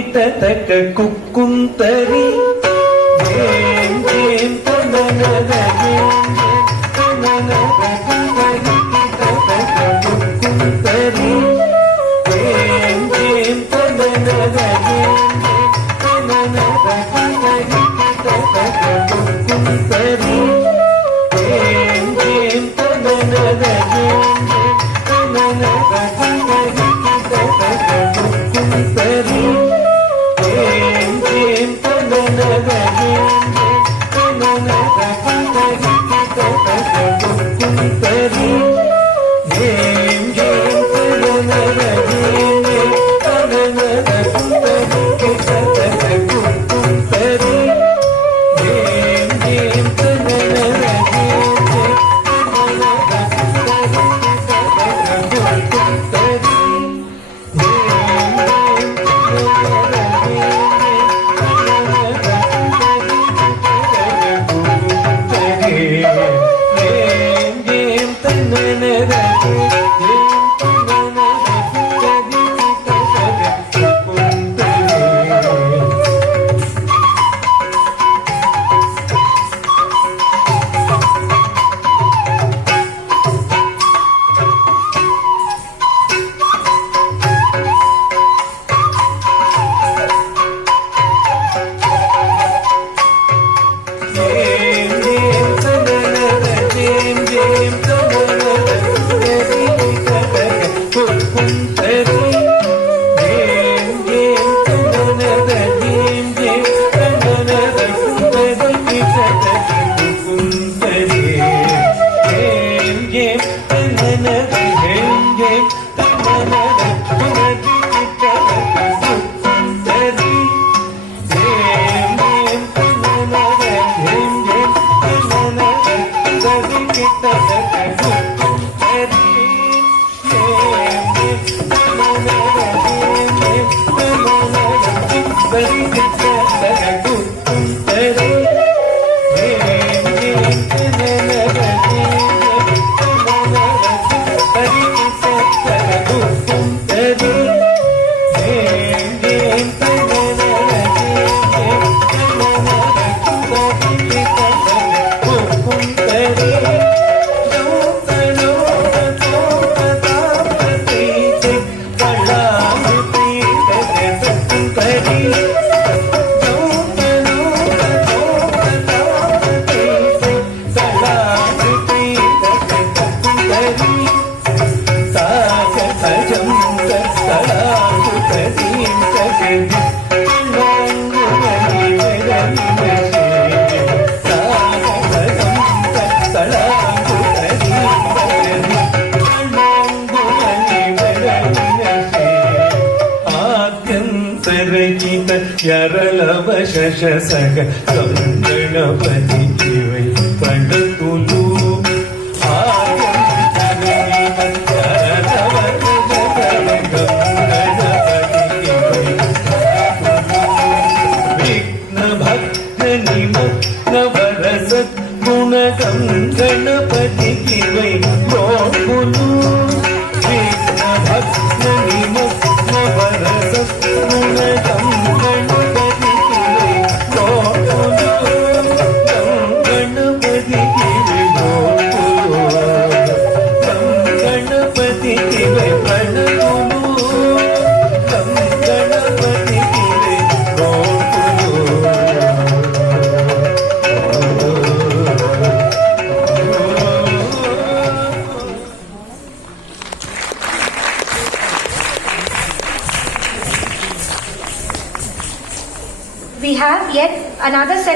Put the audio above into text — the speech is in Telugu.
ಕಿಟತಕ ಕುಕ್ಕುಂತರಿ ಜೇಂ ಜೇಂ ತನನದ ಜೇಂ ತನನದ ಕುಂತರಿ ಕಿಟತಕ ಕುಕ್ಕುಂತರಿ ಜೇಂ ಜೇಂ ತನನದ ಜೇಂ ತನನದ ಕುಂತರಿ ಕಿಟತಕ ಕುಕ್ಕುಂತರಿ ಜೇಂ ಜೇಂ ತನನದ ಜೇಂ ತನನದ ಕುಂತರಿ ಕಿಟತಕ ಕುಕ್ಕುಂತರಿ ಜೇಂ ಜೇಂ ತನನದ ಜೇಂ ತನನದ ಕುಂತರಿ ಕಿಟತಕ ಕುಕ್ಕುಂತರಿ ಜೇಂ ಜೇಂ ತನನದ ಜೇಂ ತನನದ ಕುಂತರಿ ಕಿಟತಕ ಕುಕ್ಕುಂತರಿ ಜೇಂ ಜೇಂ ತನನದ ಜೇಂ ತನನದ ಕುಂತರಿ ಕಿಟತಕ ಕುಕ್ಕುಂತರಿ యరళవశశసగ గణపతికి వై పడకులు విఘ్న భక్త నిమగ్న వరసత్ గుణగం గణపతికి వై గోకులు విఘ్న భక్త నిమగ్న వరసత్ గుణగం We have yet another set